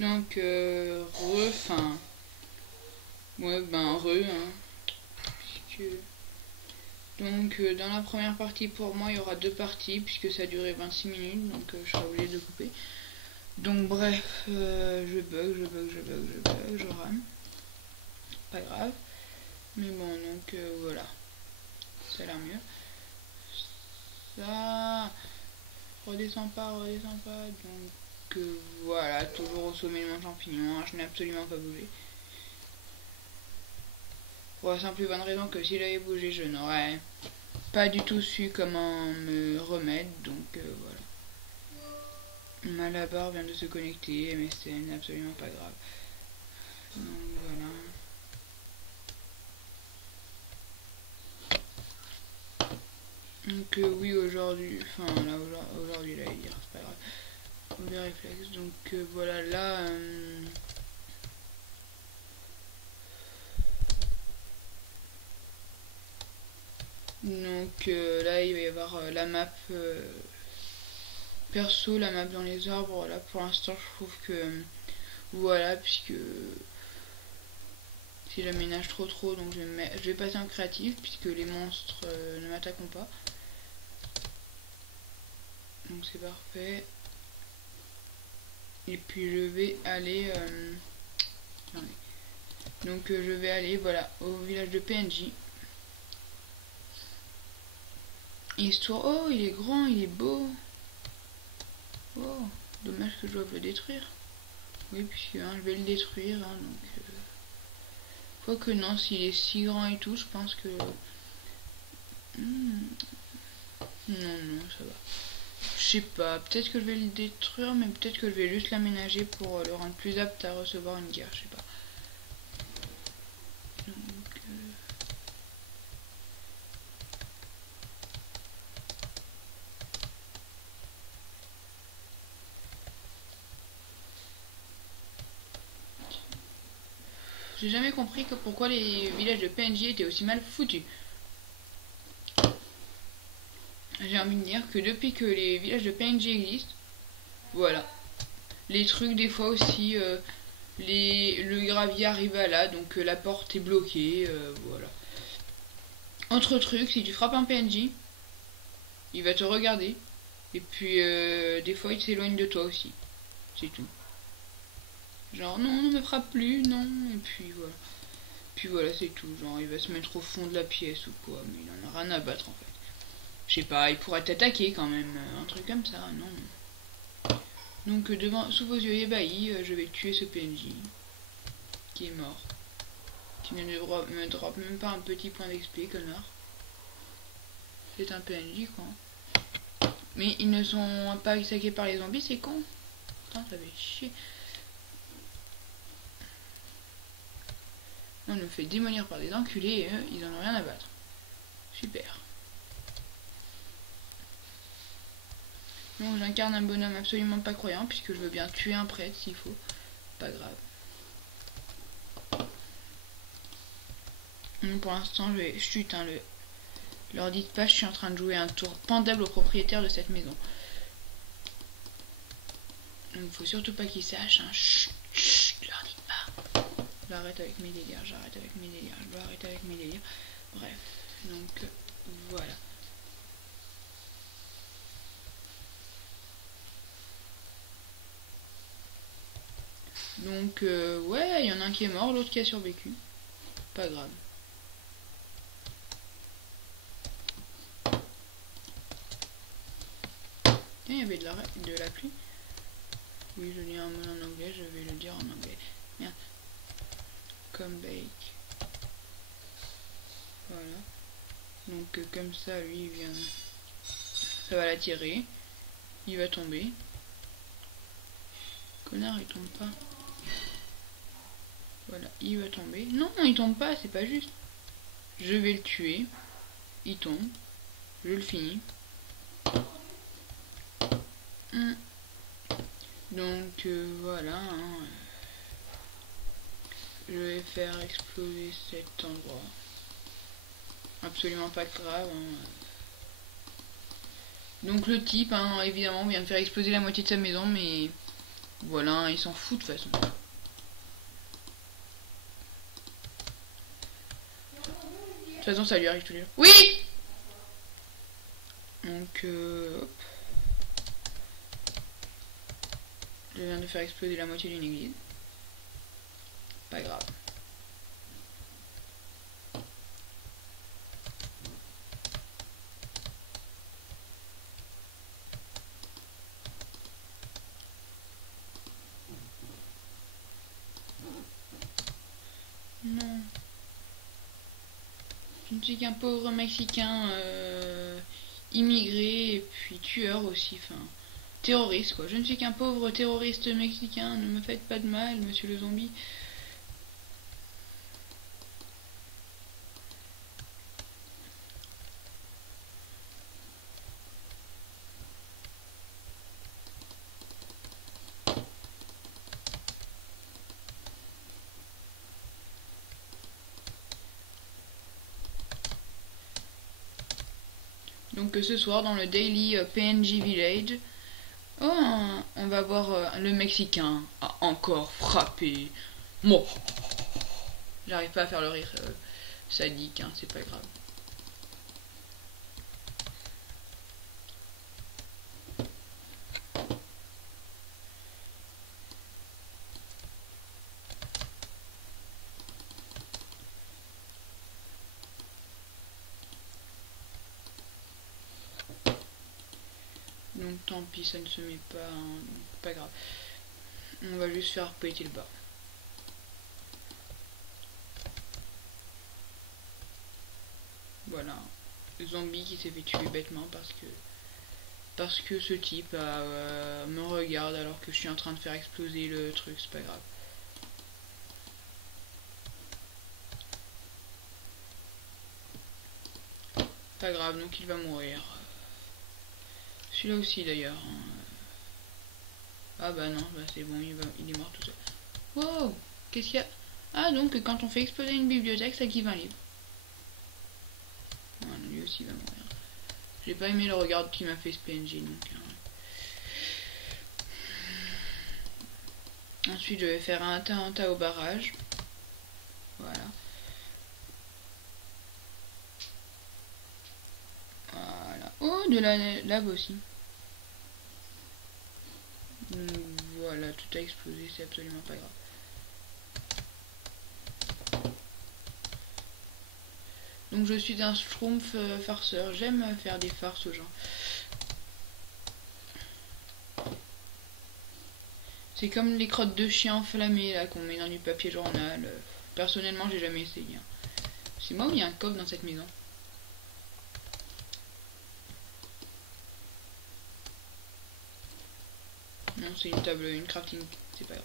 Donc, enfin, ouais, ben, hein, puisque... Donc, dans la première partie, pour moi, il y aura deux parties, puisque ça a duré 26 minutes, donc je serai obligée de couper. Donc, bref, je bug, je rame. Pas grave. Mais bon, donc, voilà. Ça a l'air mieux. Ça... redescend pas. Donc, voilà, toujours au sommet de mon champignon, hein, je n'ai absolument pas bougé. Pour la simple et bonne raison que s'il avait bougé, je n'aurais pas du tout su comment me remettre, donc voilà. Malabar vient de se connecter, mais c'est absolument pas grave. Donc voilà. Donc oui, aujourd'hui, enfin là, aujourd'hui, là, hier, c'est pas grave. Mauvais réflexe, donc voilà, là... donc là, il va y avoir la map... perso, la map dans les arbres, là, pour l'instant, je trouve que... voilà, puisque... si j'aménage trop, donc je vais passer en créatif, puisque les monstres ne m'attaqueront pas. Donc c'est parfait. Et puis je vais aller... donc je vais aller, voilà, au village de PNJ. Histoire... oh, il est grand, il est beau. Oh, dommage que je doive le détruire. Oui, puisque je vais le détruire, hein, donc... quoique non, s'il est si grand et tout, je pense que... non, ça va. Je sais pas, peut-être que je vais le détruire, mais peut-être que je vais juste l'aménager pour le rendre plus apte à recevoir une guerre, je sais pas. Donc, j'ai jamais compris que pourquoi les villages de PNJ étaient aussi mal foutus. J'ai envie de dire que depuis que les villages de PNJ existent, voilà. Les trucs des fois aussi, le gravier arrive à là, donc la porte est bloquée, voilà. Autre truc, si tu frappes un PNJ, il va te regarder, et puis des fois il s'éloigne de toi aussi. C'est tout. Genre non, ne me frappe plus, non, et puis voilà. Puis voilà, c'est tout. Genre il va se mettre au fond de la pièce ou quoi, mais il en a rien à battre en fait. Je sais pas, il pourrait t'attaquer quand même, un truc comme ça, non. Donc sous vos yeux ébahis, je vais tuer ce PNJ qui est mort. Qui ne me drop même pas un petit point d'XP, connard. C'est un PNJ quoi. Mais ils ne sont pas attaqués par les zombies, c'est con. Putain, ça fait chier. On me fait démolir par des enculés et eux, ils en ont rien à battre. Super. Donc j'incarne un bonhomme absolument pas croyant puisque je veux bien tuer un prêtre s'il faut. Pas grave. Donc pour l'instant je vais... chut, hein, leur dites pas, je suis en train de jouer un tour pendable au propriétaire de cette maison. Donc faut surtout pas qu'ils sachent. Hein. Chut, chut, leur dites pas. J'arrête avec mes délires, je dois arrêter avec mes délires. Bref, donc voilà. Donc ouais, il y en a un qui est mort, l'autre qui a survécu. Pas grave. Tiens, il y avait de la pluie. Oui, je lis un mot en anglais, je vais le dire en anglais. Merde. Come bake. Voilà. Donc comme ça, lui, il vient... ça va l'attirer. Il va tomber. Connard, il tombe pas. Voilà, il va tomber. Non, il tombe pas, c'est pas juste. Je vais le tuer. Il tombe. Je le finis. Donc voilà. Hein. Je vais faire exploser cet endroit. Absolument pas grave. Hein. Donc le type, hein, évidemment, vient de faire exploser la moitié de sa maison, mais Voilà, il s'en fout de toute façon. De toute façon, ça lui arrive tous les jours. Oui. Donc, hop. Je viens de faire exploser la moitié d'une église. Pas grave. Non. Je ne suis qu'un pauvre Mexicain immigré et puis tueur aussi, enfin terroriste quoi. Je ne suis qu'un pauvre terroriste mexicain, ne me faites pas de mal, monsieur le zombie. Donc ce soir dans le Daily PNG Village, oh, on va voir le Mexicain a encore frappé. Bon, j'arrive pas à faire le rire sadique, hein, c'est pas grave. Donc tant pis, ça ne se met pas, hein, donc pas grave. On va juste faire péter le bas. Voilà, le zombie qui s'est fait tuer bêtement parce que ce type me regarde alors que je suis en train de faire exploser le truc, c'est pas grave. Pas grave, donc il va mourir. Celui-là aussi d'ailleurs. Ah bah non, bah c'est bon, il est mort tout seul. Wow, qu'est-ce qu'il y a? Ah donc quand on fait exploser une bibliothèque, ça active un livre. Voilà, lui aussi va mourir. J'ai pas aimé le regard qui m'a fait ce PNG donc. Ensuite je vais faire un tas au barrage. Voilà. Voilà. Oh, de la lave aussi. Voilà, tout a explosé, c'est absolument pas grave. Donc je suis un schtroumpf farceur, j'aime faire des farces aux gens. C'est comme les crottes de chien enflammées là qu'on met dans du papier journal. Personnellement j'ai jamais essayé. C'est moi ou il y a un coffre dans cette maison? Non, c'est une table, une crafting, c'est pas grave.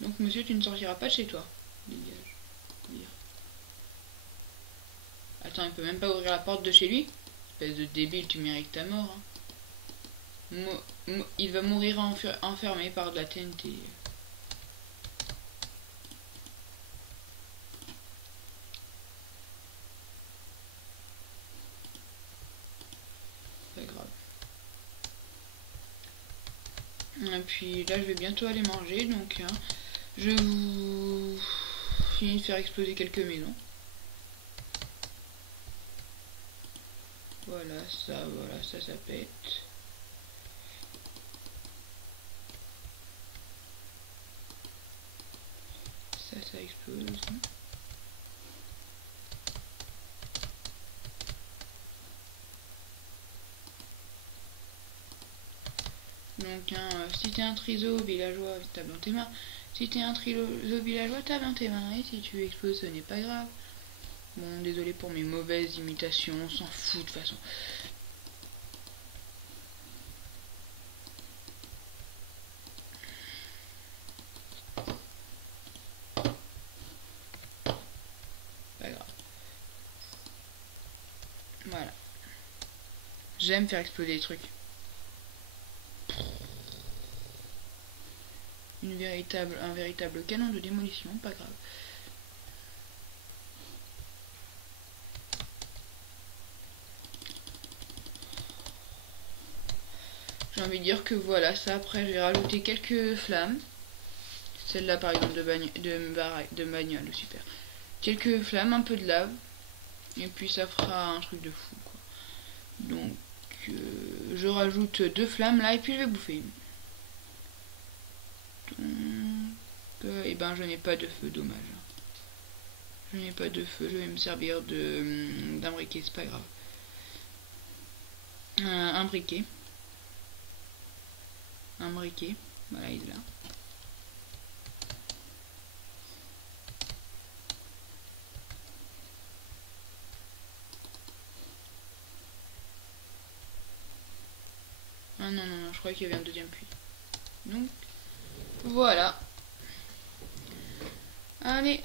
Donc monsieur, tu ne sortiras pas de chez toi. Dégage. Dire. Attends, il peut même pas ouvrir la porte de chez lui? Espèce de débile, tu mérites ta mort. Hein. Il va mourir enfermé par de la TNT. Pas grave. Et puis là, je vais bientôt aller manger, donc hein, je vous finis de faire exploser quelques maisons. Voilà, ça pète. Ça explose. Donc, hein, si t'es un triso villageois, tape dans tes mains. Si t'es un triso villageois, tape dans tes mains. Et si tu exploses, ce n'est pas grave. Bon, désolé pour mes mauvaises imitations, on s'en fout de toute façon. Pas grave. Voilà. J'aime faire exploser les trucs. Un véritable canon de démolition, pas grave. j'ai envie de dire que voilà, ça après je vais rajouter quelques flammes. Celle-là par exemple de bagnole, super. Quelques flammes, un peu de lave. Et puis ça fera un truc de fou quoi. Donc je rajoute 2 flammes là et puis je vais bouffer. Donc, et ben je n'ai pas de feu, dommage. Je n'ai pas de feu, je vais me servir d'un briquet, c'est pas grave. Un briquet. Un briquet, voilà il est là. Ah non, non, non, je crois qu'il y avait un deuxième puits. Donc, voilà. Allez,